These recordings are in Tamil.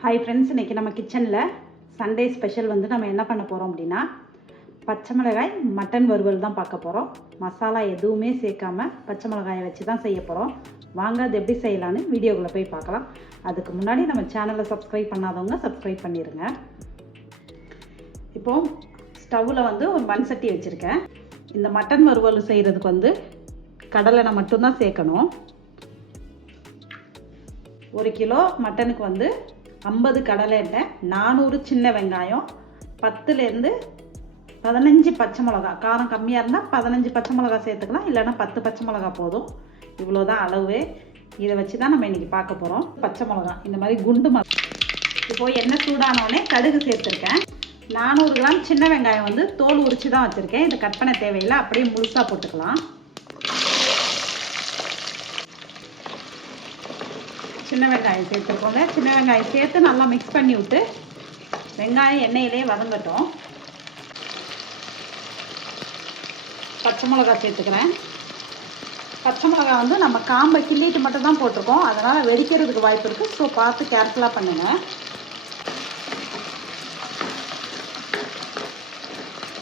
ஹாய் ஃப்ரெண்ட்ஸ் இன்றைக்கி நம்ம கிச்சனில் சண்டே ஸ்பெஷல் வந்து நம்ம என்ன பண்ண போகிறோம் அப்படின்னா பச்சை மிளகாய் மட்டன் வறுவல் தான் பார்க்க போகிறோம் மசாலா எதுவுமே சேர்க்காம பச்சை மிளகாயை வச்சு தான் செய்ய போகிறோம் வாங்க அது எப்படி செய்யலான்னு வீடியோக்குள்ளே போய் பார்க்கலாம். அதுக்கு முன்னாடி நம்ம சேனலை சப்ஸ்கிரைப் பண்ணாதவங்க சப்ஸ்கிரைப் பண்ணிடுங்க இப்போது ஸ்டவ்வில் வந்து ஒரு மண் சட்டி வச்சுருக்கேன். இந்த மட்டன் வறுவல் செய்கிறதுக்கு வந்து கடலை மட்டும்தான் சேர்க்கணும். ஒரு கிலோ மட்டனுக்கு வந்து ஐம்பது கடலை எண்ணெய் நானூறு சின்ன வெங்காயம் பத்துலேருந்து பதினஞ்சு பச்சை மிளகா. காரம் கம்மியாக இருந்தால் பதினஞ்சு பச்சை மிளகா சேர்த்துக்கலாம் இல்லைன்னா பத்து பச்சை மிளகா போதும். இவ்வளோதான் அளவு. இதை வச்சு தான் நம்ம இன்றைக்கி பார்க்க போகிறோம் பச்சை மிளகா. இந்த மாதிரி குண்டு மிளகா. இப்போது எண்ணெய் சூடானோடனே கடுகு சேர்த்துருக்கேன். நானூறு கிராம் சின்ன வெங்காயம் வந்து தோல் உரித்து தான் வச்சுருக்கேன். இது கட் பண்ண தேவையில்லை. அப்படியே முழுசாக போட்டுக்கலாம். சின்ன வெங்காயம் சேர்த்துருக்கோங்க சின்ன வெங்காயம் சேர்த்து நல்லா மிக்ஸ் பண்ணி விட்டு வெங்காயம் எண்ணெயிலே வதங்கட்டும். பச்சை மிளகா சேர்த்துக்கிறேன். பச்சை மிளகா வந்து நம்ம காம்பை கிள்ளிட்டு மட்டும் தான் போட்டிருக்கோம். அதனால் வெடிக்கிறதுக்கு வாய்ப்பு இருக்குது ஸோ பார்த்து கேர்ஃபுல்லாக பண்ணுங்கள்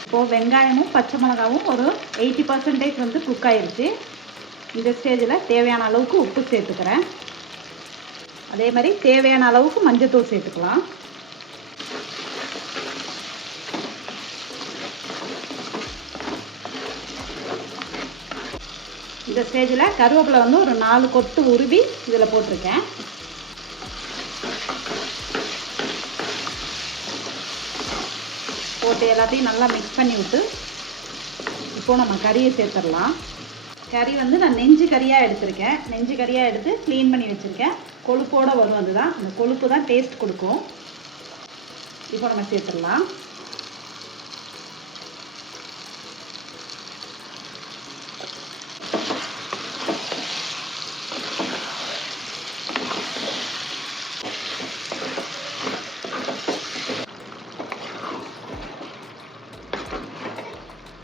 இப்போது வெங்காயமும் பச்சை மிளகாவும் ஒரு எயிட்டி பர்சன்டேஜ் வந்து குக் ஆயிடுச்சு இந்த ஸ்டேஜில் தேவையான அளவுக்கு உப்பு சேர்த்துக்கிறேன். அதே மாதிரி தேவையான அளவுக்கு மஞ்சத்தூள் சேர்த்துக்கலாம். இந்த ஸ்டேஜில் கருவேப்பிலை வந்து ஒரு நாலு கொத்து உருவி இதில் போட்டிருக்கேன். போட்டு எல்லாத்தையும் நல்லா மிக்ஸ் பண்ணி விட்டு இப்போது நம்ம கறியை சேர்த்துடலாம். கறி வந்து நான் நெஞ்சு கறியாக எடுத்திருக்கேன். நெஞ்சு கறியாக எடுத்து க்ளீன் பண்ணி வச்சுருக்கேன். கொழுப்போடு வரும் அதுதான். அந்த கொழுப்பு தான் டேஸ்ட் கொடுக்கும். இப்போ நம்ம சேர்த்துடலாம்.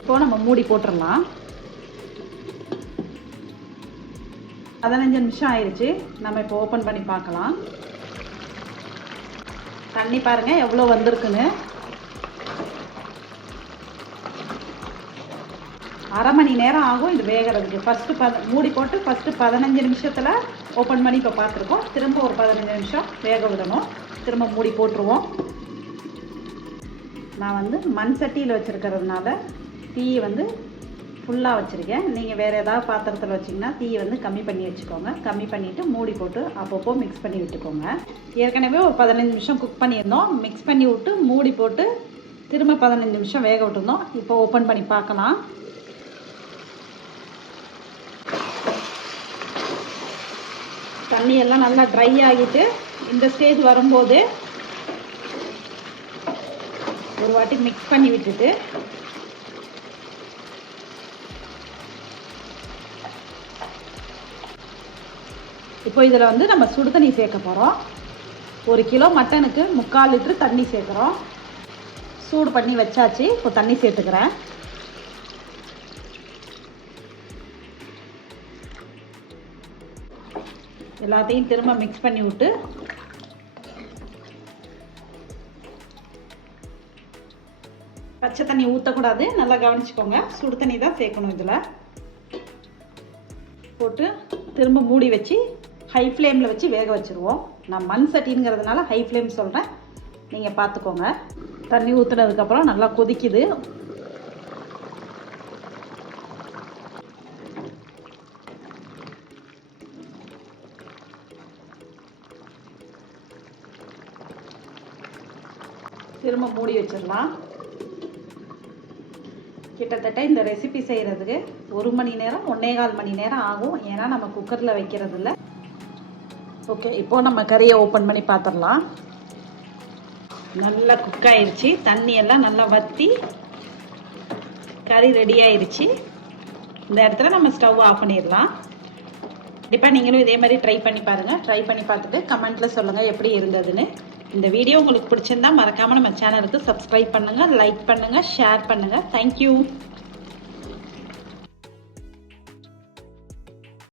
இப்போ நம்ம மூடி போட்டுடலாம். பதினஞ்சு நிமிஷம் ஆயிடுச்சு நம்ம இப்போ ஓப்பன் பண்ணி பார்க்கலாம். தண்ணி பாருங்கள் எவ்வளோ வந்திருக்குன்னு. அரை மணி நேரம் ஆகும் இது வேகிறதுக்கு. ஃபஸ்ட்டு பத மூடி போட்டு ஃபஸ்ட்டு பதினஞ்சு நிமிஷத்தில் ஓப்பன் பண்ணி இப்போ பார்த்துருக்கோம். திரும்ப ஒரு பதினஞ்சு நிமிஷம் வேக விடணும். திரும்ப மூடி போட்டுருவோம். நான் வந்து மண் சட்டியில் வச்சுருக்கிறதுனால தீயை வந்து ஃபுல்லாக வச்சுருக்கேன். நீங்கள் வேறு ஏதாவது பாத்திரத்தில் வச்சிங்கன்னா தீயை வந்து கம்மி பண்ணி வச்சுக்கோங்க. கம்மி பண்ணிவிட்டு மூடி போட்டு அப்பப்போ மிக்ஸ் பண்ணி விட்டுக்கோங்க. ஏற்கனவே ஒரு பதினஞ்சு நிமிஷம் குக் பண்ணியிருந்தோம். மிக்ஸ் பண்ணி விட்டு மூடி போட்டு திரும்ப பதினஞ்சு நிமிஷம் வேக விட்டுருந்தோம். இப்போ ஓப்பன் பண்ணி பார்க்கலாம். தண்ணியெல்லாம் நல்லா ட்ரை ஆகிட்டு இந்த ஸ்டேஜ் வரும்போது ஒரு வாட்டி மிக்ஸ் பண்ணி விட்டுட்டு இப்போ இதில் வந்து நம்ம சுடு தண்ணி சேர்க்க போகிறோம். ஒரு கிலோ மட்டனுக்கு முக்கால் லிட்ரு தண்ணி சேர்க்குறோம். சூடு பண்ணி வச்சாச்சு இப்போ தண்ணி சேர்த்துக்கிறேன். எல்லாத்தையும் திரும்ப மிக்ஸ் பண்ணி விட்டு. பச்சை தண்ணி ஊற்றக்கூடாது நல்லா கவனிச்சுக்கோங்க. சுடு தண்ணி தான் சேர்க்கணும் இதில். போட்டு திரும்ப மூடி வச்சு ஹை ஃப்ளேமில் வச்சு வேக வச்சுருவோம். நான் மண் சட்டிங்கிறதுனால ஹை ஃப்ளேம் சொல்கிறேன் நீங்கள் பார்த்துக்கோங்க தண்ணி ஊற்றுனதுக்கப்புறம் நல்லா கொதிக்குது. திரும்ப மூடி வச்சிடலாம். கிட்டத்தட்ட இந்த ரெசிபி செய்கிறதுக்கு ஒரு மணி நேரம் ஒன்றே கால் மணி நேரம் ஆகும். ஏன்னா நம்ம குக்கரில் வைக்கிறதில்ல. ஓகே இப்போது நம்ம கறியை ஓப்பன் பண்ணி பார்த்துடலாம். நல்லா குக் ஆயிடுச்சு தண்ணி எல்லாம் நல்லா வற்றி கறி ரெடி ஆயிடுச்சு இந்த இடத்துல நம்ம ஸ்டவ் ஆஃப் பண்ணிடலாம். கண்டிப்பாக நீங்களும் இதே மாதிரி ட்ரை பண்ணி பாருங்கள் ட்ரை பண்ணி பார்த்துட்டு கமெண்ட்டில் சொல்லுங்கள் எப்படி இருந்ததுன்னு. இந்த வீடியோ உங்களுக்கு பிடிச்சிருந்தா மறக்காமல் நம்ம சேனலுக்கு சப்ஸ்கிரைப் பண்ணுங்கள் லைக் பண்ணுங்கள் ஷேர் பண்ணுங்கள் தேங்க்யூ